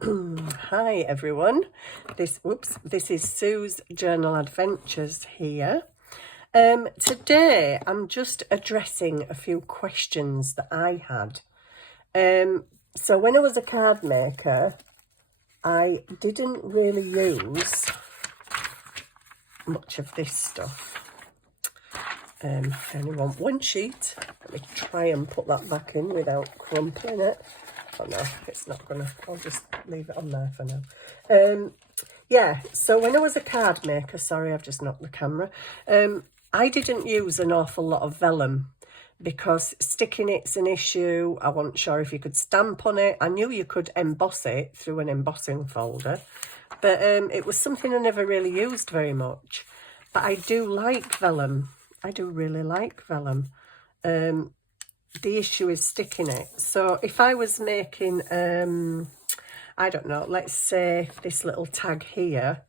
Hi everyone, this is Sue's Journal Adventures here. Today I'm just addressing a few questions that I had. So when I was a card maker, I didn't really use much of this stuff. I only want one sheet. Let me try and put that back in without crumpling it. Oh no, it's not gonna, I'll just leave it on there for now. Yeah, so when I was a card maker, sorry, I've just knocked the camera, I didn't use an awful lot of vellum because sticking it's an issue. I wasn't sure if you could stamp on it. I knew you could emboss it through an embossing folder, but it was something I never really used very much. But I do like vellum. I do really like vellum. The issue is sticking it. So if I was making, I don't know, let's say this little tag here,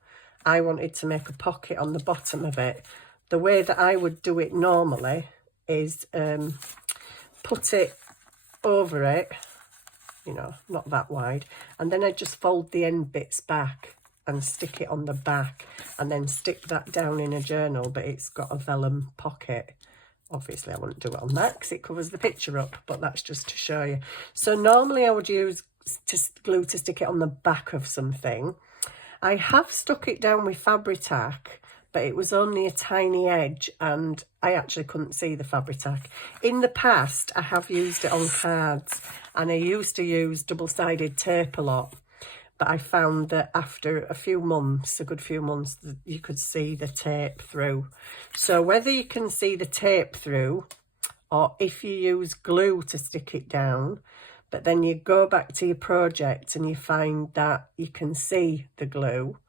I wanted to make a pocket on the bottom of it. The way that I would do it normally is put it over it, you know, not that wide, and then I just fold the end bits back and stick it on the back and then stick that down in a journal, but it's got a vellum pocket. Obviously I wouldn't do it on that because it covers the picture up, but that's just to show you. So normally I would use glue to stick it on the back of something. I have stuck it down with Fabri-Tac, but it was only a tiny edge and I actually couldn't see the Fabri-Tac. In the past I have used it on cards, and I used to use double-sided tape a lot. But I found that after a few months, a good few months, you could see the tape through. So whether you can see the tape through, or if you use glue to stick it down, but then you go back to your project and you find that you can see the glue,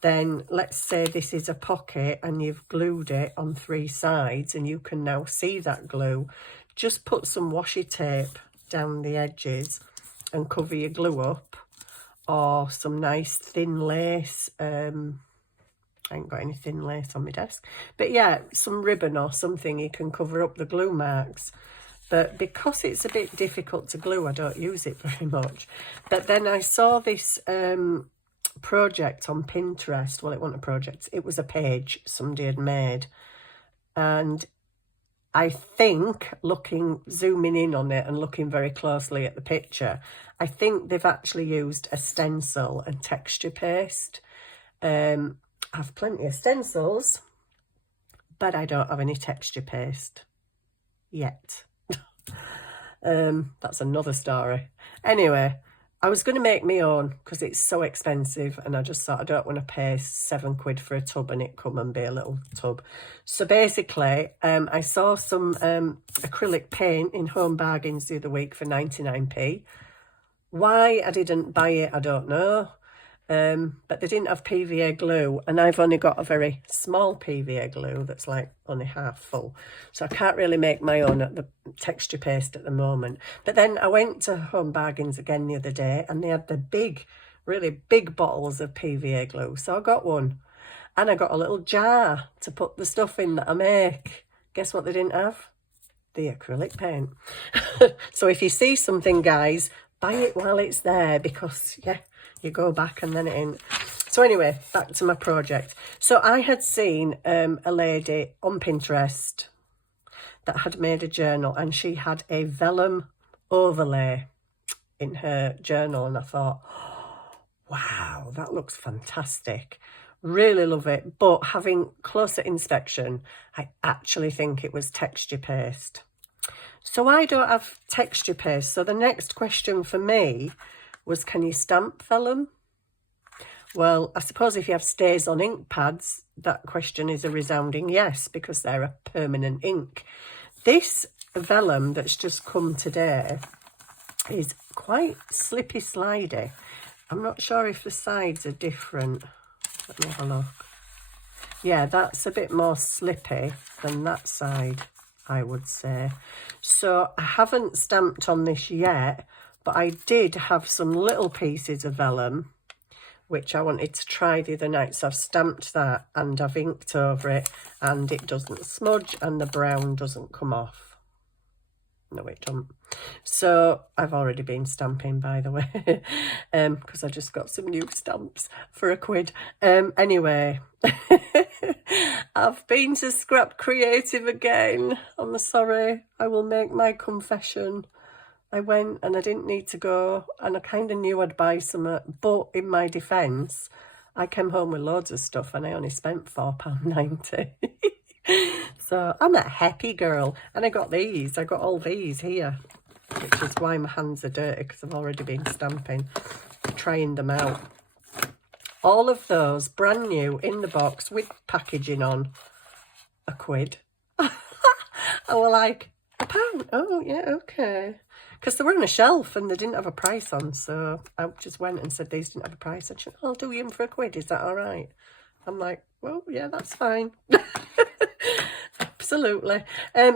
then let's say this is a pocket and you've glued it on 3 sides and you can now see that glue, just put some washi tape down the edges and cover your glue up. Or some nice thin lace. I ain't got any thin lace on my desk. But yeah, some ribbon or something, you can cover up the glue marks. But because it's a bit difficult to glue, I don't use it very much. But then I saw this project on Pinterest. Well, it wasn't a project. It was a page somebody had made. And I think, zooming in on it and looking very closely at the picture, I think they've actually used a stencil and texture paste. I have plenty of stencils, but I don't have any texture paste yet. That's another story. Anyway, I was going to make my own because it's so expensive, and I just thought I don't want to pay £7 for a tub and it come and be a little tub. So basically, I saw some acrylic paint in Home Bargains the other week for 99p. Why I didn't buy it, I don't know. But they didn't have PVA glue, and I've only got a very small PVA glue that's like only half full, so I can't really make my own at the texture paste at the moment. But then I went to Home Bargains again the other day and they had the big, really big bottles of PVA glue, so I got one, and I got a little jar to put the stuff in that I make. Guess what they didn't have? The acrylic paint. So if you see something, guys, buy it while it's there, because yeah, you go back and then it ain't. So anyway, back to my project. So I had seen a lady on Pinterest that had made a journal, and she had a vellum overlay in her journal, and I thought, oh, wow, that looks fantastic. Really love it. But having closer inspection, I actually think it was texture paste. So I don't have texture paste. So the next question for me was, can you stamp vellum? Well, I suppose if you have stays on ink pads, that question is a resounding yes, because they're a permanent ink. This vellum that's just come today is quite slippy slidey. I'm not sure if the sides are different. Let me have a look. Yeah, that's a bit more slippy than that side, I would say. So I haven't stamped on this yet, but I did have some little pieces of vellum which I wanted to try the other night, so I've stamped that and I've inked over it, and it doesn't smudge and the brown doesn't come off. No, it don't. So I've already been stamping, by the way, because I just got some new stamps for £1. Anyway, I've been to Scrap Creative again. I'm sorry. I will make my confession. I went and I didn't need to go, and I kind of knew I'd buy some, but in my defence, I came home with loads of stuff and I only spent £4.90. So I'm a happy girl, and I got these. I got all these here, which is why my hands are dirty, because I've already been stamping, trying them out. All of those brand new in the box with packaging on, £1. I was like, £1? Oh yeah, okay. Because they were on a shelf and they didn't have a price on, so I just went and said these didn't have a price. And she said, I'll do you them for £1. Is that all right? I'm like, well, yeah, that's fine. Absolutely.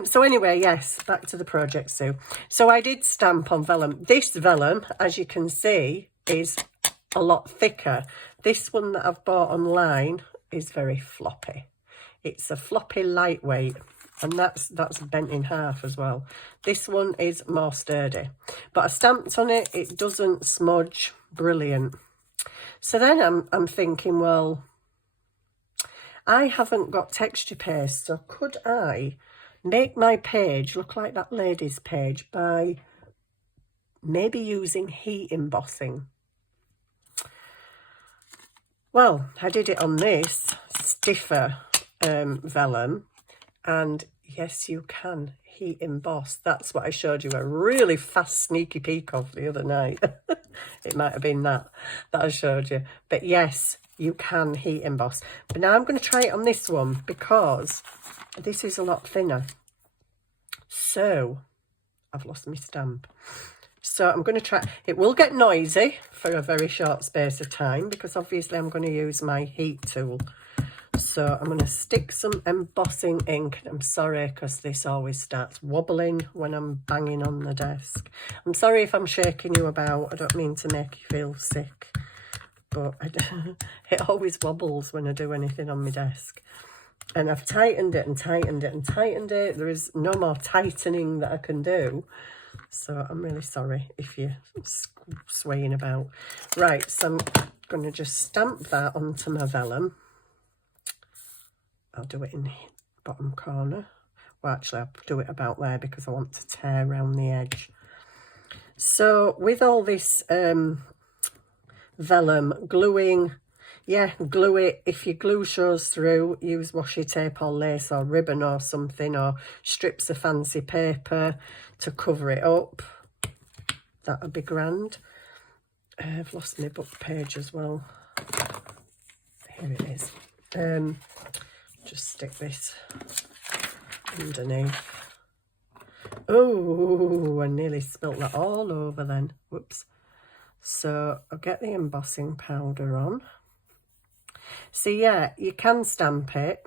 So anyway, yes, back to the project, Sue. So I did stamp on vellum. This vellum, as you can see, is a lot thicker. This one that I've bought online is very floppy. It's a floppy lightweight, and that's bent in half as well. This one is more sturdy, but I stamped on it. It doesn't smudge. Brilliant. So then I'm thinking, well, I haven't got texture paste, so could I make my page look like that lady's page by maybe using heat embossing? Well, I did it on this stiffer vellum, and yes, you can heat emboss. That's what I showed you a really fast sneaky peek of the other night. It might have been that I showed you, but yes, you can heat emboss. But now I'm going to try it on this one because this is a lot thinner. So I've lost my stamp. So I'm going to try. It will get noisy for a very short space of time because obviously I'm going to use my heat tool. So I'm going to stick some embossing ink. I'm sorry because this always starts wobbling when I'm banging on the desk. I'm sorry if I'm shaking you about. I don't mean to make you feel sick, but it always wobbles when I do anything on my desk. And I've tightened it and tightened it and tightened it. There is no more tightening that I can do. So I'm really sorry if you're swaying about. Right, so I'm going to just stamp that onto my vellum. I'll do it in the bottom corner. Well, actually, I'll do it about there because I want to tear around the edge. So with all this vellum gluing, yeah, glue it. If your glue shows through, use washi tape or lace or ribbon or something, or strips of fancy paper to cover it up. That would be grand. I've lost my book page as well. Here it is. Just stick this underneath. Oh, I nearly spilt that all over then. Whoops. So I'll get the embossing powder on. So yeah, you can stamp it.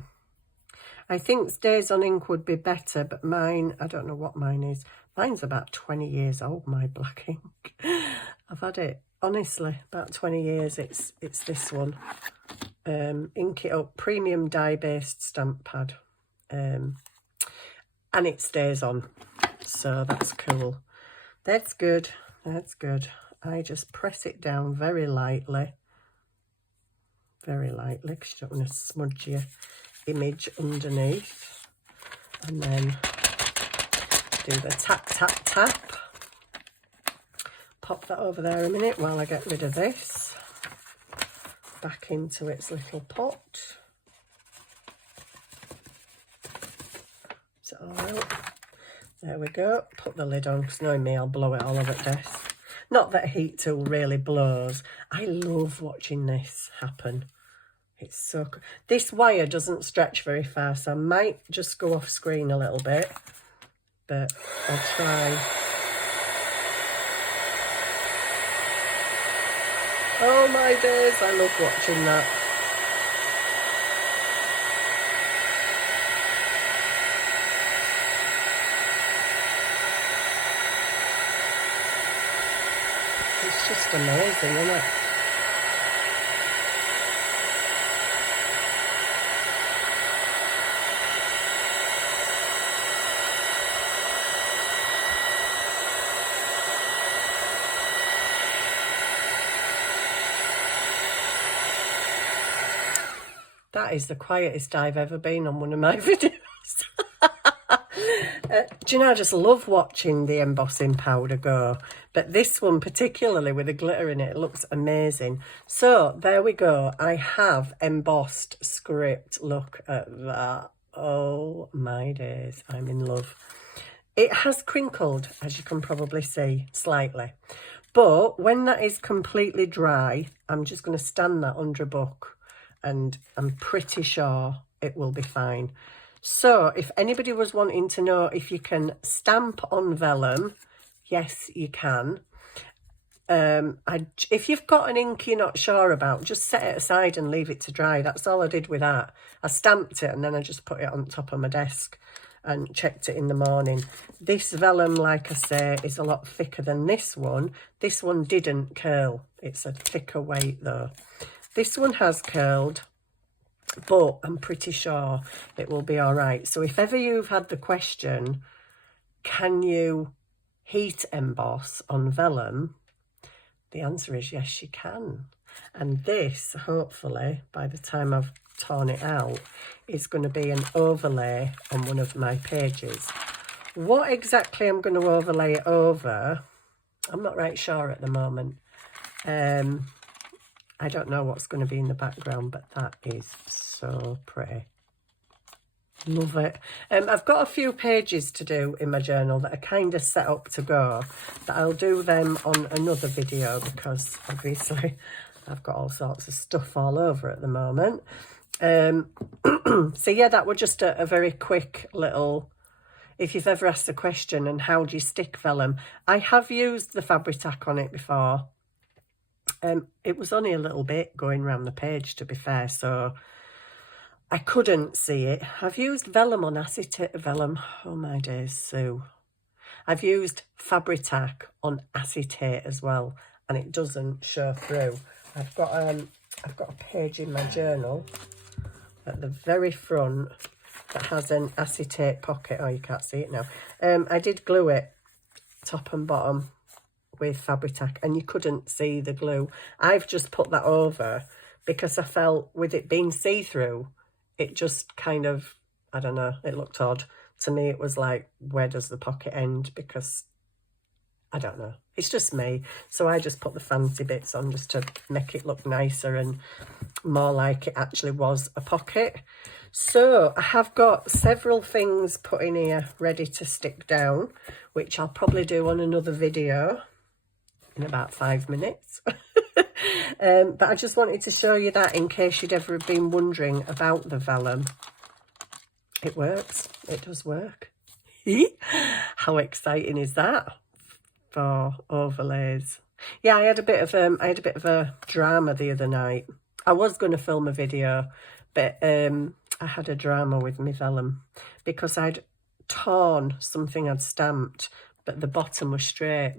I think Stays on Ink would be better, but mine, I don't know what mine is. Mine's about 20 years old, my black ink. I've had it, honestly, about 20 years. It's this one. Ink It Up premium dye-based stamp pad. And it stays on. So that's cool. That's good. That's good. I just press it down very lightly. Very lightly, because you don't want to smudge your image underneath. And then do the tap, tap, tap. Pop that over there a minute while I get rid of this. Back into its little pot. Is it all out? There we go. Put the lid on, because knowing me, I'll blow it all over the desk. Not that a heat tool really blows. I love watching this happen. It's so cool. This wire doesn't stretch very far, so I might just go off screen a little bit, but I'll try. Oh my days, I love watching that. It's just amazing, isn't it? That is the quietest I've ever been on one of my videos. Do you know, I just love watching the embossing powder go. But this one particularly with the glitter in it, it looks amazing. So there we go. I have embossed script. Look at that. Oh my days, I'm in love. It has crinkled, as you can probably see, slightly. But when that is completely dry, I'm just going to stand that under a book and I'm pretty sure it will be fine. So if anybody was wanting to know if you can stamp on vellum, yes, you can. If you've got an ink you're not sure about, just set it aside and leave it to dry. That's all I did with that. I stamped it and then I just put it on top of my desk and checked it in the morning. This vellum, like I say, is a lot thicker than this one. This one didn't curl. It's a thicker weight though. This one has curled, but I'm pretty sure it will be all right. So if ever you've had the question, can you heat emboss on vellum? The answer is yes, you can. And this, hopefully, by the time I've torn it out, is going to be an overlay on one of my pages. What exactly I'm going to overlay it over, I'm not right sure at the moment. I don't know what's going to be in the background, but that is so pretty. Love it. I've got a few pages to do in my journal that are kind of set up to go, but I'll do them on another video because obviously I've got all sorts of stuff all over at the moment. So yeah, that was just a very quick little, if you've ever asked a question, and how do you stick vellum? I have used the Fabri-Tac on it before. It was only a little bit going around the page, to be fair, so I couldn't see it. I've used vellum on acetate, vellum, oh my days, Sue. I've used Fabri-Tac on acetate as well, and it doesn't show through. I've got a page in my journal at the very front that has an acetate pocket. Oh, you can't see it now. I did glue it top and bottom with Fabri-Tac, and you couldn't see the glue. I've just put that over because I felt with it being see-through, it just kind of, I don't know, it looked odd. To me, it was like, where does the pocket end? Because, I don't know, it's just me. So I just put the fancy bits on just to make it look nicer and more like it actually was a pocket. So I have got several things put in here ready to stick down, which I'll probably do on another video in about 5 minutes. But I just wanted to show you that in case you'd ever been wondering about the vellum. It works. It does work. How exciting is that for overlays? Yeah, I had a bit of a drama the other night. I was going to film a video, but I had a drama with my vellum because I'd torn something I'd stamped, but the bottom was straight.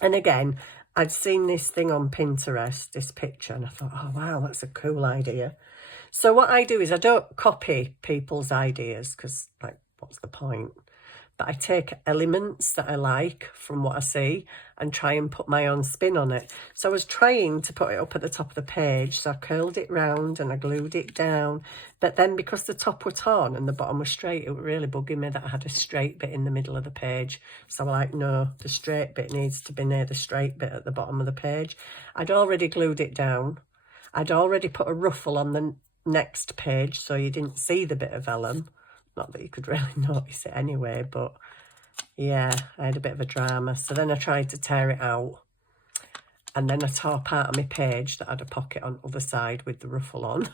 And again, I'd seen this thing on Pinterest, this picture, and I thought, oh, wow, that's a cool idea. So what I do is I don't copy people's ideas because, like, what's the point? But I take elements that I like from what I see and try and put my own spin on it. So I was trying to put it up at the top of the page, so I curled it round and I glued it down. But then because the top was torn and the bottom was straight, it was really bugging me that I had a straight bit in the middle of the page. So I'm like, no, the straight bit needs to be near the straight bit at the bottom of the page. I'd already glued it down. I'd already put a ruffle on the next page so you didn't see the bit of vellum. Not that you could really notice it anyway, but yeah, I had a bit of a drama. So then I tried to tear it out, and then I tore part of my page that had a pocket on the other side with the ruffle on.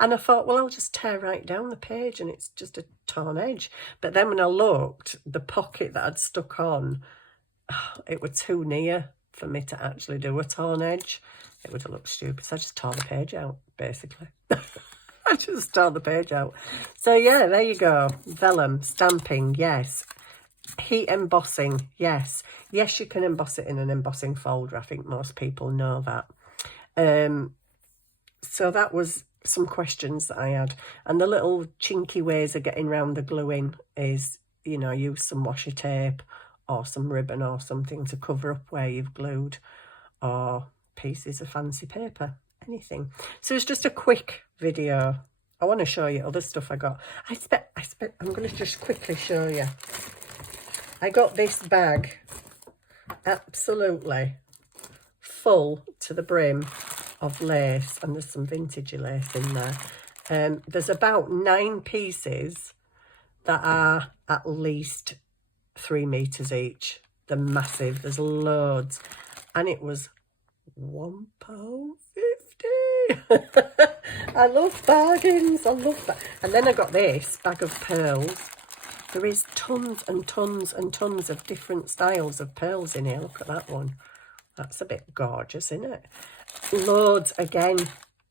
And I thought, well, I'll just tear right down the page and it's just a torn edge. But then when I looked, the pocket that I'd stuck on, it was too near for me to actually do a torn edge. It would have looked stupid. So I just tore the page out, basically. I just tore the page out. So yeah, there you go. Vellum, stamping, yes. Heat embossing, yes. Yes, you can emboss it in an embossing folder. I think most people know that. So that was some questions that I had. And the little chinky ways of getting around the gluing is, you know, use some washi tape or some ribbon or something to cover up where you've glued, or pieces of fancy paper. anything. So it's just a quick video. I want to show you other stuff I got. I'm going to just quickly show you. I got this bag absolutely full to the brim of lace, and there's some vintage lace in there. There's about 9 pieces that are at least 3 meters each. They're massive. There's loads, and it was £1.50. I love bargains. I love that. And then I got this bag of pearls. There is tons and tons and tons of different styles of pearls in here. Look at that one. That's a bit gorgeous, isn't it? Loads, again,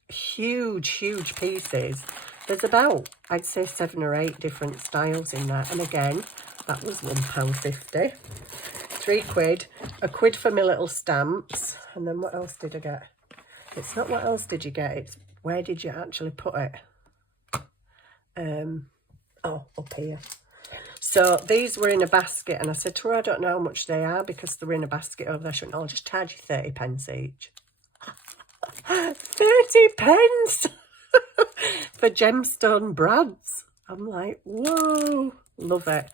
huge, huge pieces. There's about, I'd say, 7 or 8 different styles in there. And again, that was £1.50. £3. £1 for my little stamps. And then what else did I get? It's not what else did you get, it's where did you actually put it? Oh, up here. So these were in a basket, and I said to her, I don't know how much they are because they're in a basket over there. She went, I'll just charge you 30 pence each. 30 pence for gemstone brads. I'm like, whoa, love it.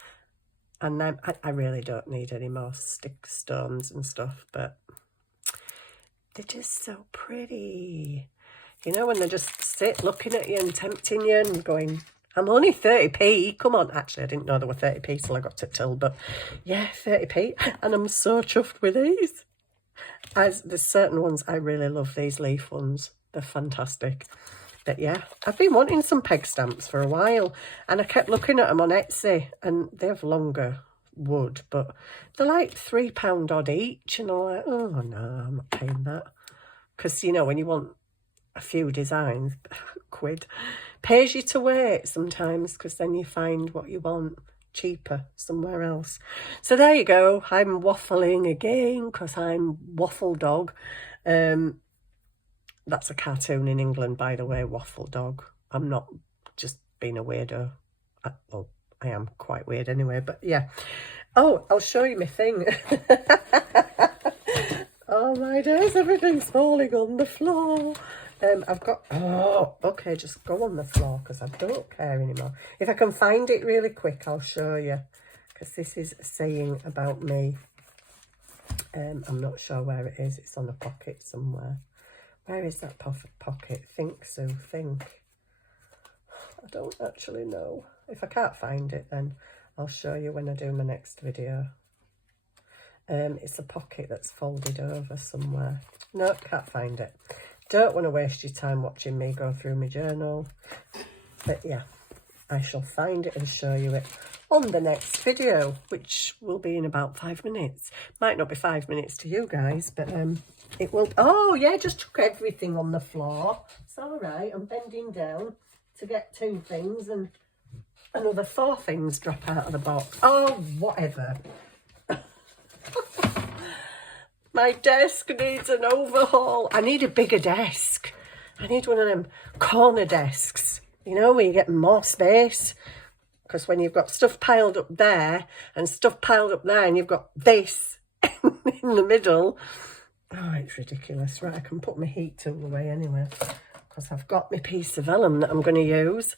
And then I really don't need any more stick stones and stuff, but they're just so pretty. You know, when they just sit looking at you and tempting you and going, I'm only 30p. Come on. Actually, I didn't know they were 30p till I got to till, but yeah, 30p. And I'm so chuffed with these. There's certain ones I really love, these leaf ones. They're fantastic. But yeah, I've been wanting some peg stamps for a while, and I kept looking at them on Etsy, and they have longer wood, but they're like £3 odd each, and I'm like, oh no, I'm not paying that. Because, you know, when you want a few designs, £1 pays you to wait sometimes, because then you find what you want cheaper somewhere else. So there you go. I'm waffling again because I'm Waffle Dog. That's a cartoon in England, by the way, Waffle Dog. I'm not just being a weirdo. Well, I am quite weird anyway, but yeah. Oh, I'll show you my thing. Oh my days, everything's falling on the floor. I've got, oh, okay, just go on the floor because I don't care anymore. If I can find it really quick, I'll show you, because this is saying about me. I'm not sure where it is. It's on a pocket somewhere. Where is that pocket? Think, Sue, think. I don't actually know. If I can't find it, then I'll show you when I do my next video. It's a pocket that's folded over somewhere. No, can't find it. Don't want to waste your time watching me go through my journal. But yeah, I shall find it and show you it on the next video, which will be in about 5 minutes. Might not be 5 minutes to you guys, but it will. Oh yeah, just took everything on the floor. It's all right. I'm bending down to get 2 things, and another 4 things drop out of the box. Oh, whatever. My desk needs an overhaul. I need a bigger desk. I need one of them corner desks, you know, where you get more space. Because when you've got stuff piled up there and stuff piled up there, and you've got this in the middle. Oh, it's ridiculous. Right, I can put my heat tool away anyway, because I've got my piece of vellum that I'm going to use.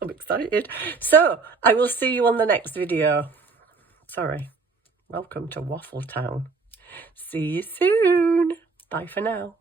I'm excited. So, I will see you on the next video. Sorry. Welcome to Waffle Town. See you soon. Bye for now.